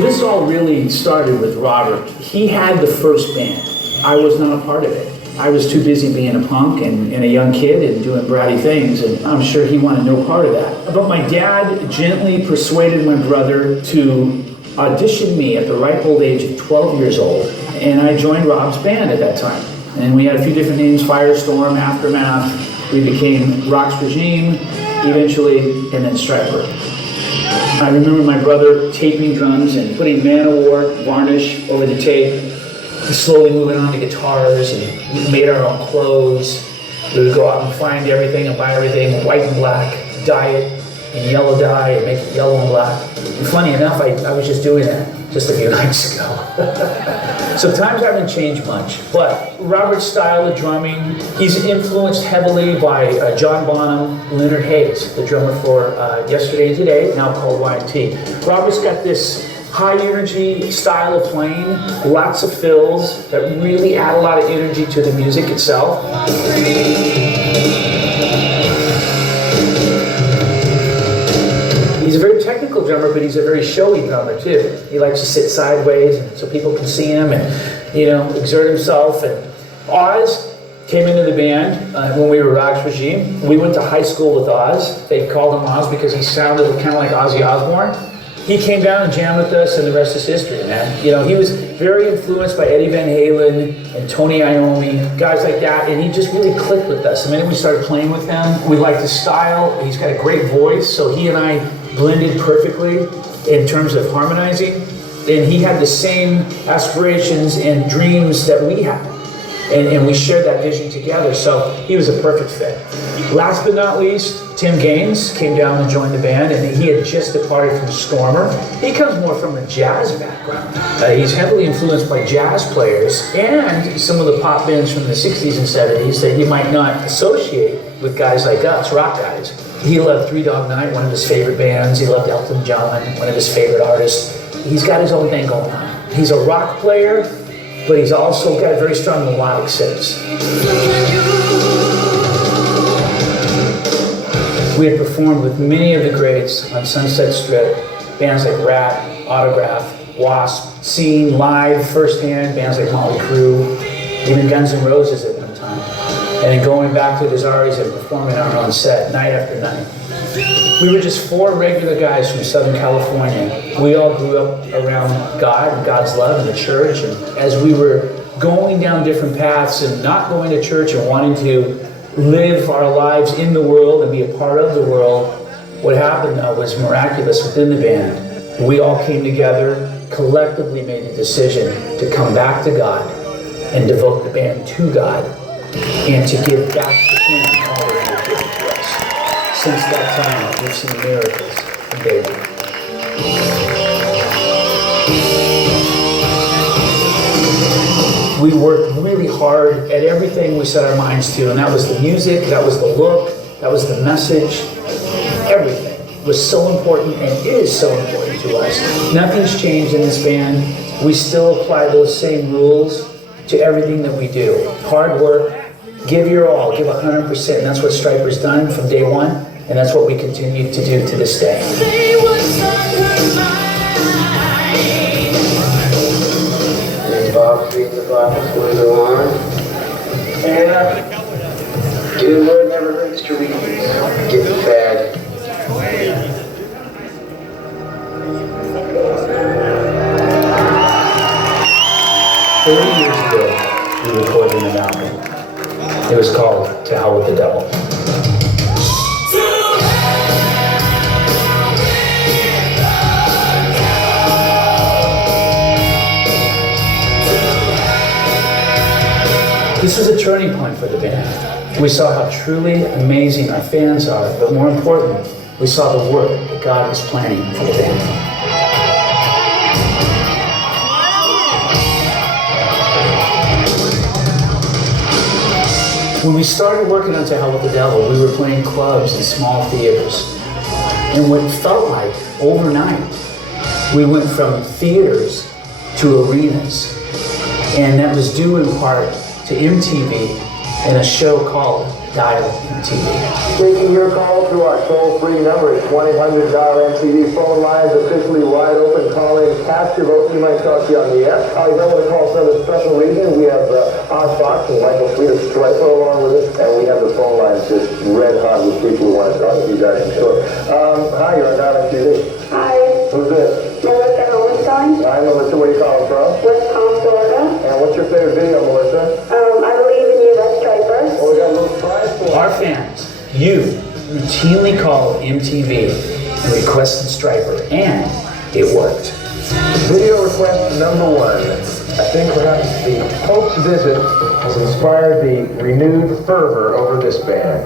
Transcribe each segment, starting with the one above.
So this all really started with Robert. He had the first band. I was not a part of it. I was too busy being a punk and a young kid and doing bratty things, and I'm sure he wanted no part of that. But my dad gently persuaded my brother to audition me at the ripe old age of 12 years old, and I joined Rob's band at that time. And we had a few different names: Firestorm, Aftermath. We became Rock's Regime, eventually, and then Stryper. I remember my brother taping drums and putting Man of War varnish over the tape, slowly moving on to guitars, and we made our own clothes. We would go out and find everything and buy everything white and black, dye it in yellow dye and make it yellow and black. And funny enough, I was just doing that just a few nights ago. So times haven't changed much, but Robert's style of drumming, he's influenced heavily by John Bonham, Leonard Hayes, the drummer for Yesterday and Today, now called Y&T. Robert's got this high energy style of playing, lots of fills that really add a lot of energy to the music itself. He's a very technical drummer, but he's a very showy drummer too. He likes to sit sideways so people can see him and, you know, exert himself. And Oz came into the band when we were Rock's Regime. We went to high school with Oz. They called him Oz because he sounded kind of like Ozzy Osbourne. He came down and jammed with us, and the rest is history, man. You know, he was very influenced by Eddie Van Halen and Tony Iommi, guys like that, and he just really clicked with us. The minute we started playing with him, we liked his style. He's got a great voice, so he and I blended perfectly in terms of harmonizing. And he had the same aspirations and dreams that we had. And we shared that vision together, so he was a perfect fit. Last but not least, Tim Gaines came down and joined the band, and he had just departed from Stormer. He comes more from a jazz background. He's heavily influenced by jazz players and some of the pop bands from the 60s and 70s that you might not associate with guys like us, rock guys. He loved Three Dog Night, one of his favorite bands. He loved Elton John, one of his favorite artists. He's got his own thing going on. He's a rock player, but he's also got a very strong melodic sense. We had performed with many of the greats on Sunset Strip, bands like Rat, Autograph, Wasp, seen live firsthand, bands like Motley Crue, even Guns N' Roses at one time. And then going back to the Zaris and performing our own set, night after night. We were just four regular guys from Southern California. We all grew up around God and God's love and the church. And as we were going down different paths and not going to church and wanting to live our lives in the world and be a part of the world, what happened was miraculous within the band. We all came together, collectively made a decision to come back to God and devote the band to God and to give back to Him all that He had given to us. Since that time, we've seen miracles daily. We worked really hard at everything we set our minds to, and that was the music, that was the look, that was the message. Everything was so important and is so important to us. Nothing's changed in this band. We still apply those same rules to everything that we do. Hard work, give your all, give 100%. And that's what Stryper's done from day one, and that's what we continue to do to this day. Bob Street, the office going to go on. And good Lord never hurts to read. Get fed. 30 years ago, we recorded an album. It was called To Hell with the Devil. This was a turning point for the band. We saw how truly amazing our fans are, but more important, we saw the work that God was planning for the band. When we started working on To Hell with the Devil, we were playing clubs and small theaters. And what felt like overnight, we went from theaters to arenas. And that was due in part to MTV and a show called Dial MTV. Taking your call through our toll-free number at 1-800-DIAL-MTV phone lines officially wide open. Calling cast your vote. We might talk to you on the air. You might want to call for a special reason. We have Oz Fox and Michael Sweet of Stryper along with us, and we have the phone lines just red hot with people who want to talk to you guys, I'm sure. Hi, you're on Diamond TV. Hi. Who's this? Melissa Hohenstein. Hi, Melissa. Where are you calling from? West Palm, Florida. And what's your favorite video, Melissa? I believe in you, that's Stryper. Well, we got a little prize for Our fans, you, routinely call MTV and requested Stryper, and it worked. video request number 1. I think perhaps the Pope's visit has inspired the renewed fervor over this band.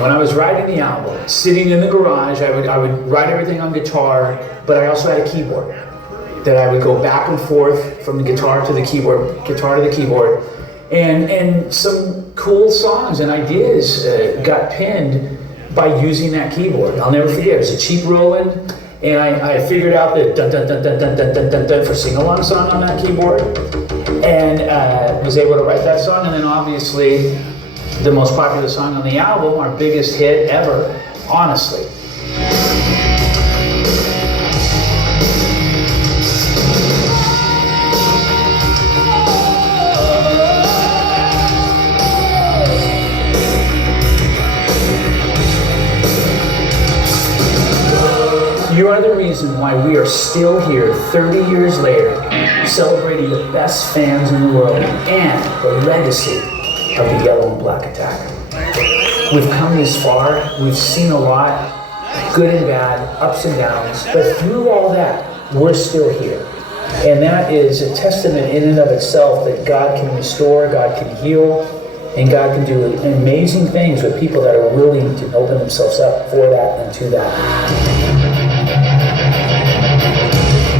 When I was writing the album, sitting in the garage, I would write everything on guitar, but I also had a keyboard that I would go back and forth from the guitar to the keyboard, and some cool songs and ideas got pinned by using that keyboard. I'll never forget, it was a cheap Roland, and I figured out the dun dun dun dun dun dun dun dun dun for sing-along song on that keyboard, and was able to write that song, and then obviously the most popular song on the album, our biggest hit ever, Honestly. You are the reason why we are still here 30 years later, celebrating the best fans in the world and the legacy of the Yellow and Black Attack. We've come this far, we've seen a lot, good and bad, ups and downs, but through all that, we're still here. And that is a testament in and of itself that God can restore, God can heal, and God can do amazing things with people that are willing to open themselves up for that and to that.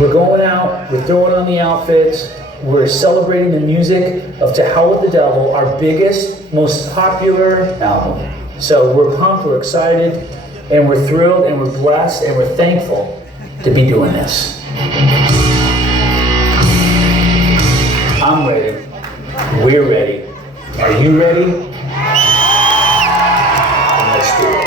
We're going out, we're throwing on the outfits, we're celebrating the music of To Hell with the Devil, our biggest, most popular album. So we're pumped, we're excited, and we're thrilled, and we're blessed, and we're thankful to be doing this. I'm ready. We're ready. Are you ready? And let's do it.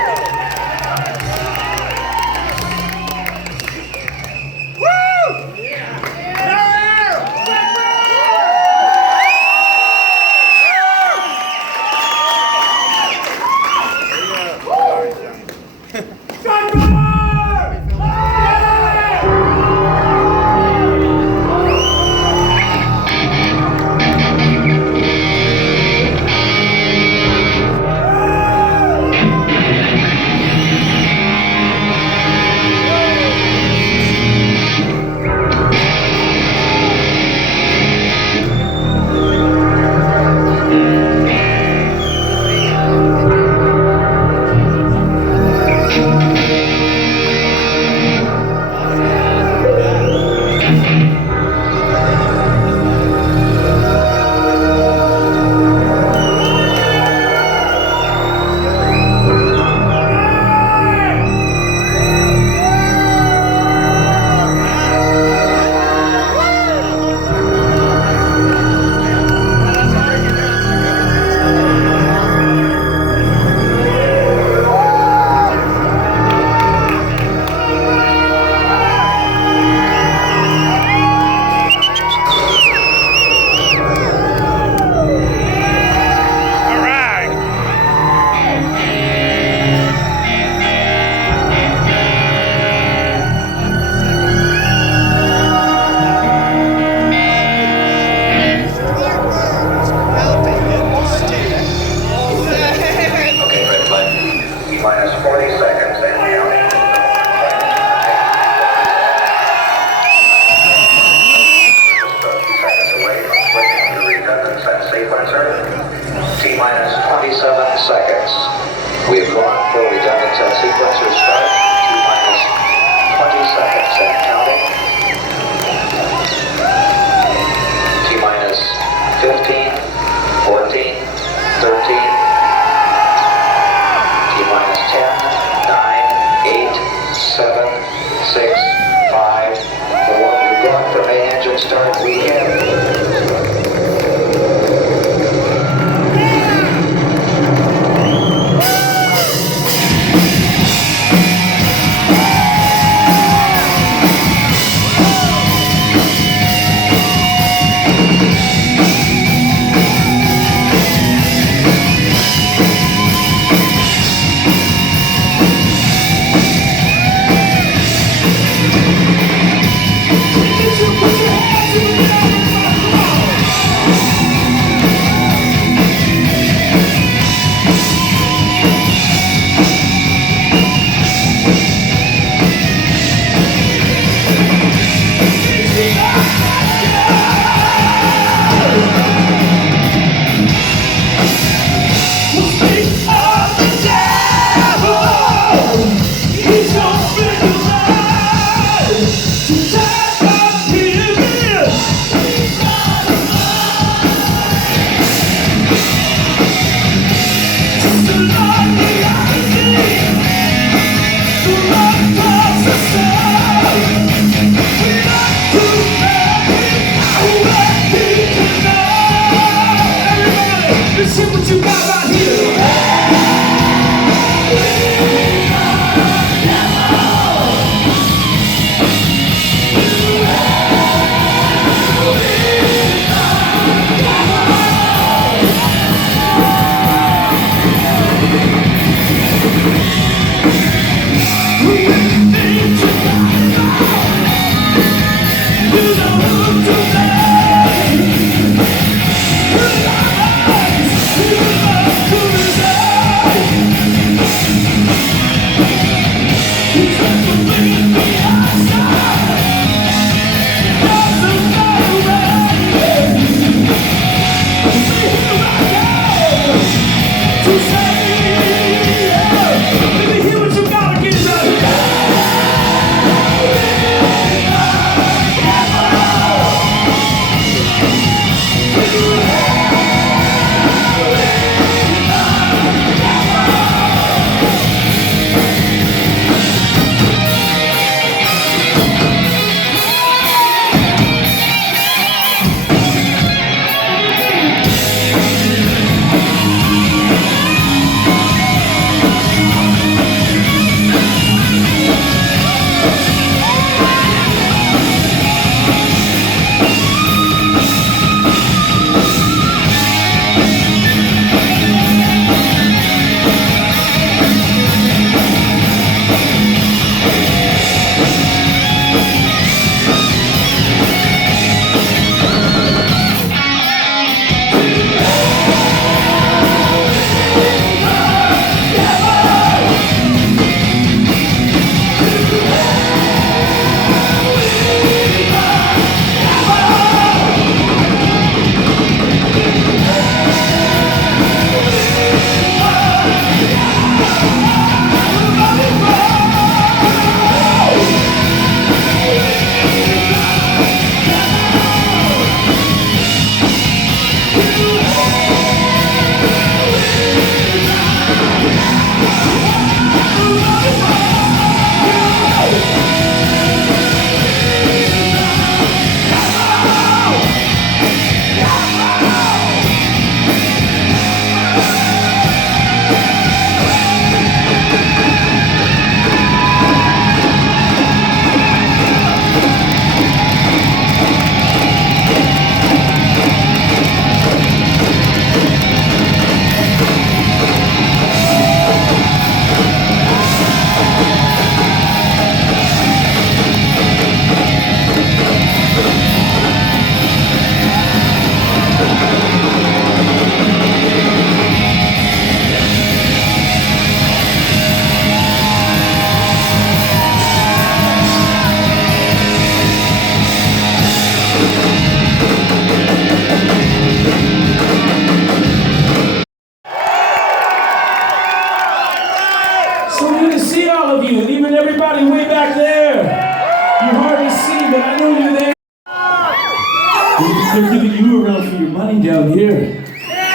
They're giving you a run for your money down here.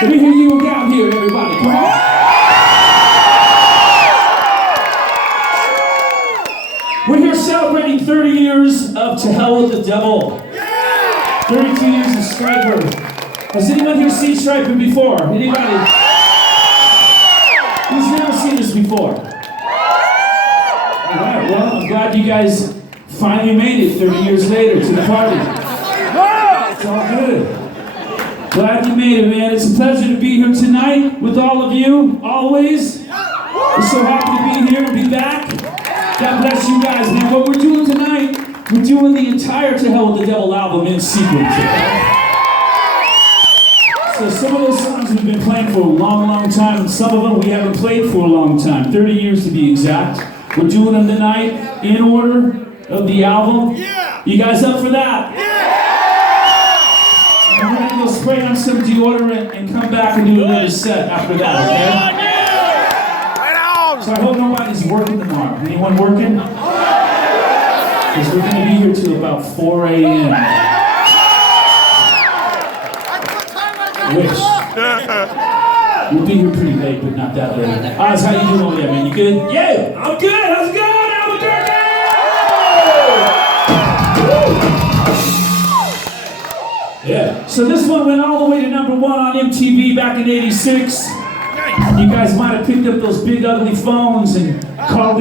Let me hear you down here, everybody. Come on. We're here celebrating 30 years of To Hell with the Devil. 32 years of Stryper. Has anyone here seen Stryper before? Anybody? Who's never seen this before? Alright, well, I'm glad you guys finally made it 30 years later to the party. It's all good. Glad you made it, man. It's a pleasure to be here tonight with all of you, always. We're so happy to be here and be back. God bless you guys, man. What we're doing tonight, we're doing the entire To Hell with the Devil album in sequence. So some of those songs we've been playing for a long, long time, and some of them we haven't played for a long time, 30 years to be exact. We're doing them tonight in order of the album. You guys up for that? And we're gonna go spray on some deodorant and come back and do another set after that, okay? So I hope nobody's working tomorrow. Anyone working? Because we're going to be here till about 4 a.m. Wish. We'll be here pretty late, but not that late. Oz, how you doing over there, man? You good? Yeah, I'm good. How's it going, Albuquerque? Yeah. So this one went all the way to #1 on MTV back in '86. You guys might have picked up those big ugly phones and called